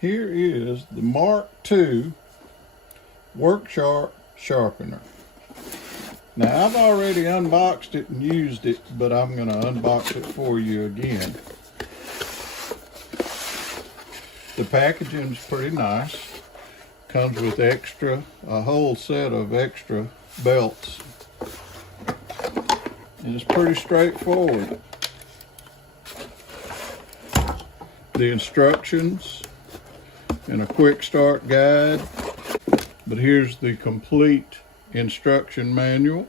Here is the Mark II Worksharp sharpener. Now I've already unboxed it and used it, but I'm going to unbox it for you again. The packaging is pretty nice. Comes with a whole set of extra belts. And it's pretty straightforward. The instructions and a quick start guide. But here's the complete instruction manual.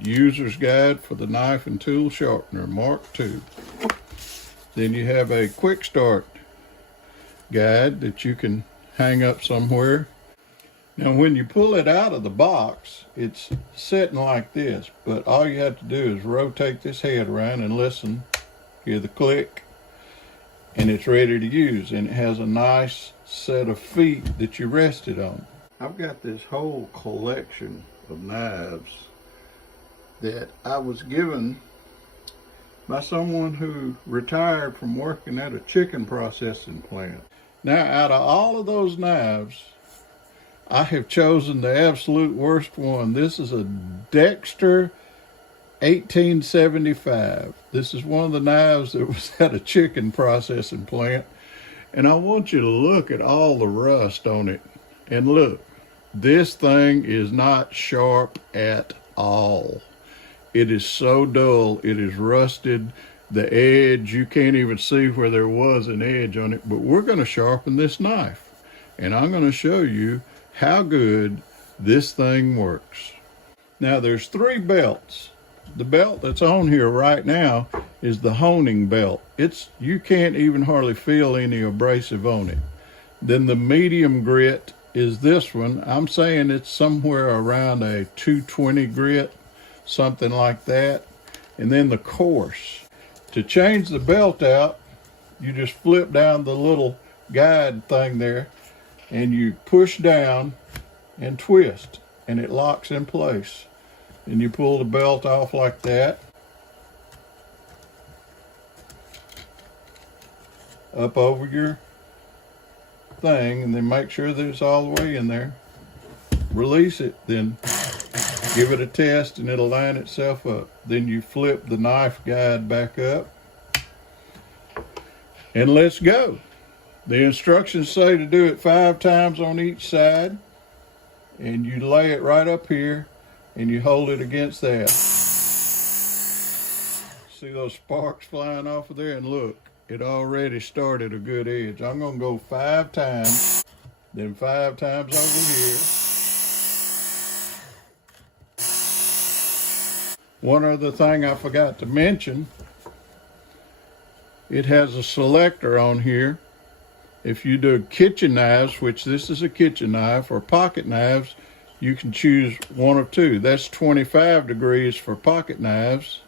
User's guide for the knife and tool sharpener, Mark II. Then you have a quick start guide that you can hang up somewhere. Now when you pull it out of the box, it's sitting like this, but all you have to do is rotate this head around and listen, hear the click, and it's ready to use. And it has a nice set of feet that you rest it on. I've got this whole collection of knives that I was given by someone who retired from working at a chicken processing plant. Now, out of all of those knives, I have chosen the absolute worst one. This is a Dexter 1875. This is one of the knives that was at a chicken processing plant. And I want you to look at all the rust on it. And look, this thing is not sharp at all. It is so dull, it is rusted. The edge, you can't even see where there was an edge on it, but we're going to sharpen this knife. And I'm going to show you how good this thing works. Now there's 3 belts. The belt that's on here right now is the honing belt. You can't even hardly feel any abrasive on it. Then the medium grit is this one. I'm saying it's somewhere around a 220 grit, something like that. And then the coarse. To change the belt out, you just flip down the little guide thing there and you push down and twist and it locks in place. And you pull the belt off like that. Up over your thing, and then make sure that it's all the way in there. Release it, then give it a test and it'll line itself up. Then you flip the knife guide back up and let's go. The instructions say to do it 5 times on each side, and you lay it right up here and you hold it against that. See those sparks flying off of there? And look, it already started a good edge. I'm going to go 5 times, then 5 times over here. One other thing I forgot to mention, it has a selector on here. If you do kitchen knives, which this is a kitchen knife, or pocket knives, you can choose one of 2. That's 25 degrees for pocket knives,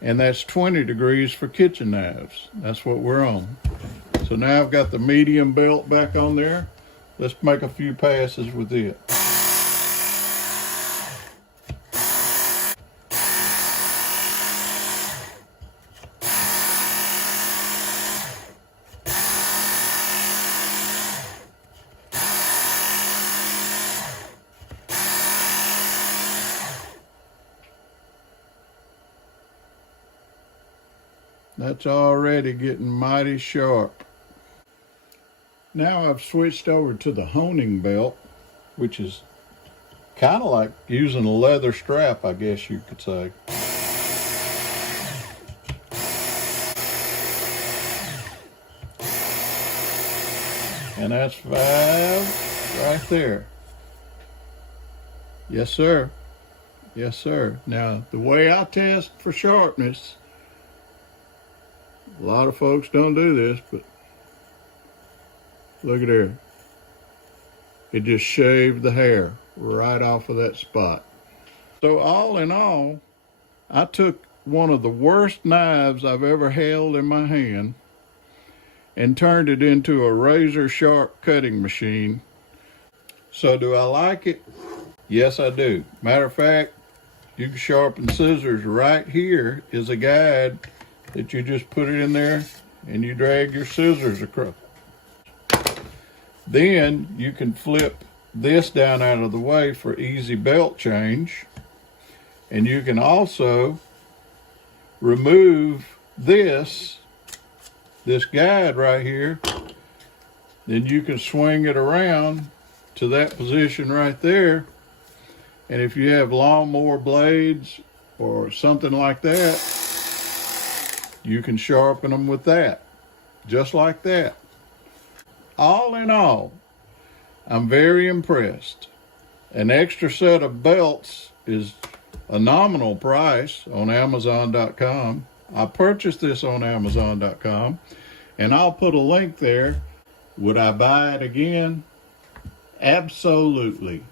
and that's 20 degrees for kitchen knives. That's what we're on. So now I've got the medium belt back on there. Let's make a few passes with it. That's already getting mighty sharp. Now I've switched over to the honing belt, which is kind of like using a leather strap, I guess you could say. And that's 5 right there. Yes, sir. Yes, sir. Now, the way I test for sharpness, a lot of folks don't do this, but look at there. It just shaved the hair right off of that spot. So all in all, I took one of the worst knives I've ever held in my hand and turned it into a razor sharp cutting machine. So do I like it? Yes, I do. Matter of fact, you can sharpen scissors. Right here is a guide that you just put it in there and you drag your scissors across. Then you can flip this down out of the way for easy belt change. And you can also remove this guide right here. Then you can swing it around to that position right there. And if you have lawnmower blades or something like that, you can sharpen them with that, just like that. All in all, I'm very impressed. An extra set of belts is a nominal price on Amazon.com. I purchased this on Amazon.com, and I'll put a link there. Would I buy it again? Absolutely.